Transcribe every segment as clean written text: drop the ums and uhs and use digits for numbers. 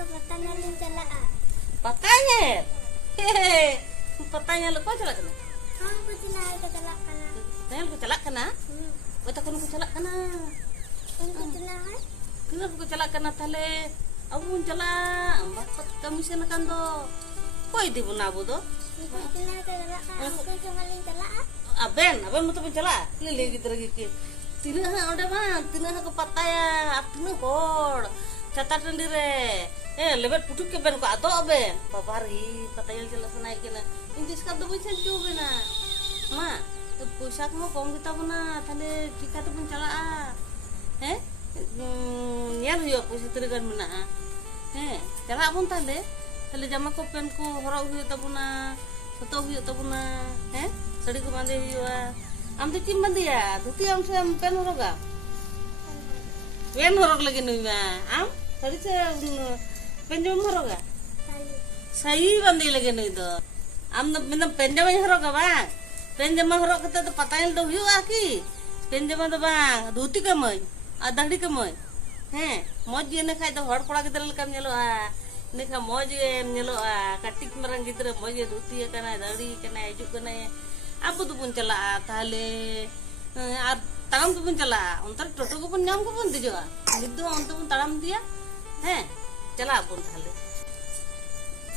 Patanya ling cala'a. Patanya. Hehe. Patanya lu kok celak kena? Aku cila ka cala kana. Tanya lu celak kena? Bata kono celak kena. Aku cila ha? Kenapa ku celak kena tale? Aku pun celak. Bapak kami sana kan do. Kok itu pun abu do? Aku cila ka cala'a. Aku cuma ling cala'a. Aben mo to pun celak. Lili gitu lagi ke. Tina ha udah bang. Tina ha ke pataya. Tina hor. Catatan dire. Lebet putuk ke ben ko ato ben. Babari pataya jelas naik kena. Intis ka do bisa coba na. Ma, to posak mo kong kita buna. Tale kita to pun celak. Nyal huyo puisi tirigan muna. Celak pun tale. Tale jama ko pen ko horok huyo tabuna. Soto huyo tabuna. Sari ko bande huyo. Am to chim bande ya. Dhuti am se am pen horoga. Pen horok lagi nuy ma. Am sari se pen jom horoga. Sahi bande lagi nuy do. Am na pen jama horoga bang. Pen jama horok kata to patail do huyo aki. Pen jama do bang. Dhuti kamay. Adahdi kamay. Moj ne khai to hor koda gidra lekam nyelo ne kha moj nyelo katik marang gidra moj dhuti kana dadi kana ejuk kana abu tu pun chala tale ar taram tu pun chala ontar toto ko pun nyam ko pun dijo giddu ontar pun taram dia chala pun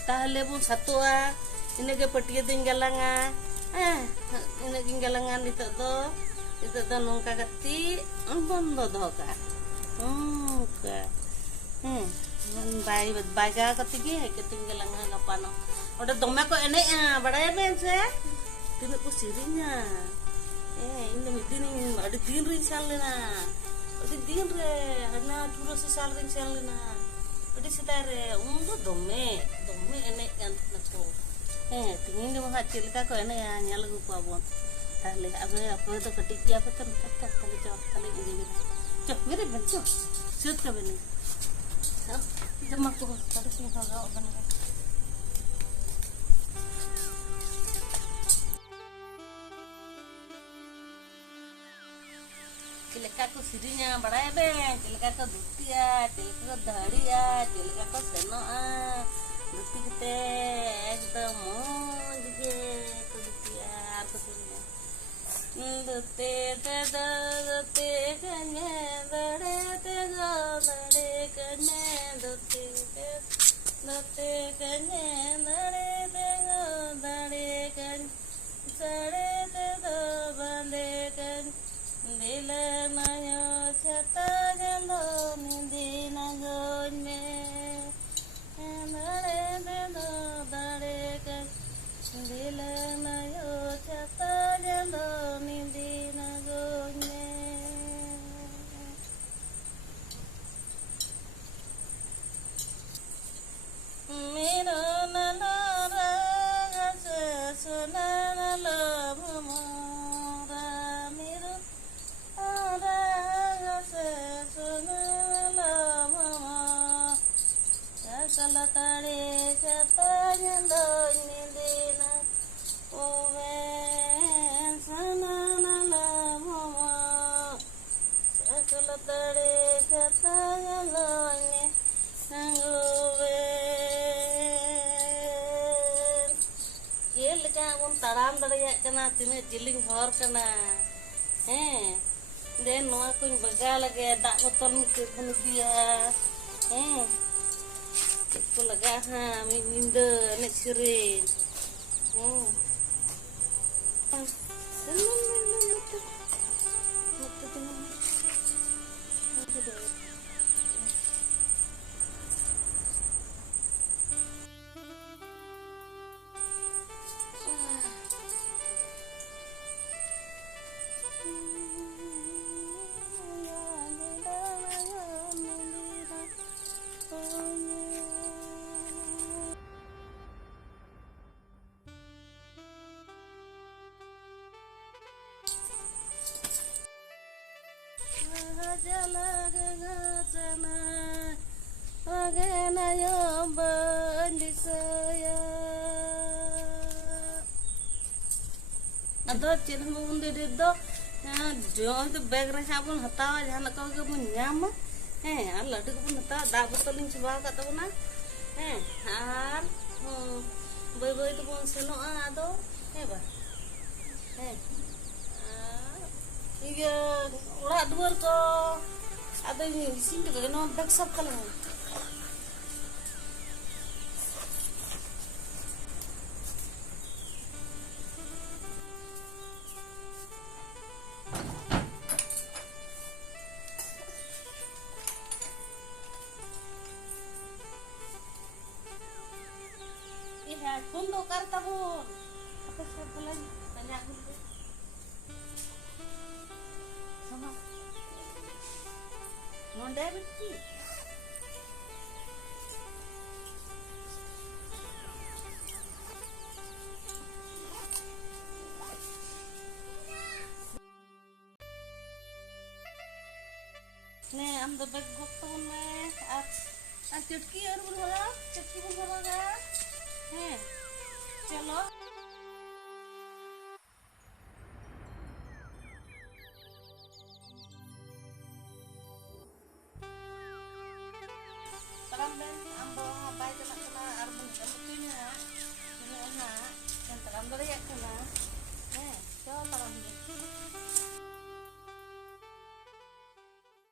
tale pun satwa ine ke patiya din galanga ine ging galanga nito do nongka kati bondo doka ka bai ga kati ge ketinggalan ngapano oda dome ko ene badaya ben se tinu ko sirinya inde midini adi din ring salena adi din re ana puro se sal ring salena adi sitare undo dome ene kan nako tingin mo ha chilka ko ene nyal gu pabon tale abe to ketik ya peter tale chok tale ini cok mere benco sut ka bene jama ko tale sing haga ban cilaka ko sirinya badaya ben cilaka ko dutiya cilaka ko dhadiya cilaka ko senoa duti kete ekdam moj ge ko dutiya ko sirinya dute te dute kanye dade te dade kanye dute kanye dade te dade kanye sade te bande kanye dile mayo chata jando nindina gonye dade te dade kanye dile mayo chata jando nindina gonye miro nalora gase sunana lomora miro ora gase sunana lomora sakala tare chata jando nindina oven sanana lomora sakala tare chata jando taram daya kana tine jiling hor kana den noa kuñ baga lage dak botol mi ke bun dia ko laga mi nindo ne sirin Ado chilin bun de do jo to bag re sabun hatawa jahan ko ke bun nyama al ladu ko bun hatawa da botoling suba ka to na ᱦᱮᱸ ᱟᱨ ᱵᱟᱹᱭ ᱵᱟᱹᱭ ᱛᱮᱵᱚᱱ ᱥᱮᱱᱚᱜᱼᱟ ᱟᱫᱚ ᱦᱮᱸ ᱵᱟᱝ ᱦᱮᱸ ᱟᱨ ᱤᱭᱟᱹ ᱚᱲᱟᱜ ᱫᱩᱣᱟᱹᱨ ᱠᱚ ᱟᱫᱚᱧ ᱤᱥᱤᱱ ᱠᱮᱫᱟ ᱱᱚᱣᱟ ᱵᱮᱜᱽ ᱥᱟᱵ ᱛᱟᱞᱟᱝ headphone do kar tabun apa sih bulan banyak gede sama nonde beti nih am do bag gok tabun me আর চটকি আর বলবা চটকি বলবা গা হ্যাঁ চলো taram ben ambo bay kena kena ar bun kamutunya ini enak dan taram dari ya kena colo taram